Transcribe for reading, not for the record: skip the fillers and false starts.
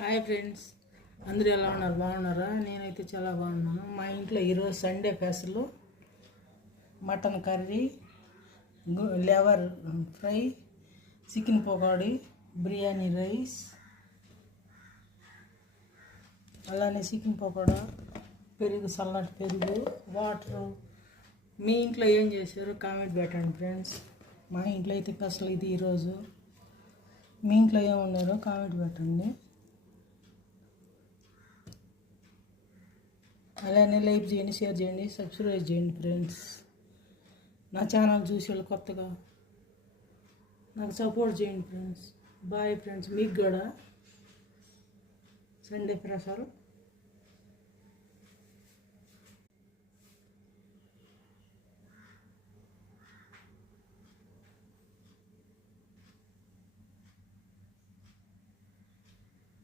Hi friends, అందరూ ఎలా ఉన్నారు? బాగున్నారా? నేనైతే చాలా బాగున్నాను. మా ఇంట్లో ఈరోజు Sunday special mutton curry, liver fry, chicken pakodi, biryani rice, అలానే చికెన్ పకోడా, పెరుగు, చల్లటి పెరుగు, వాటరు. మీ ఇంట్లో ఏం చేశారు కామెంట్ పెట్టండి ఫ్రెండ్స్. మా ఇంట్లో అయితే స్పెషల్ ఇది ఈరోజు. మీ ఇంట్లో ఏమున్నారో కామెంట్ పెట్టండి. అలానే లైక్ చేయండి, షేర్ చేయండి, సబ్స్క్రైబ్ చేయండి ఫ్రెండ్స్. నా ఛానల్ చూసి వాళ్ళు కొత్తగా నాకు సపోర్ట్ చేయండి ఫ్రెండ్స్. Bye friends. మీకు కూడా సండే స్పెషల్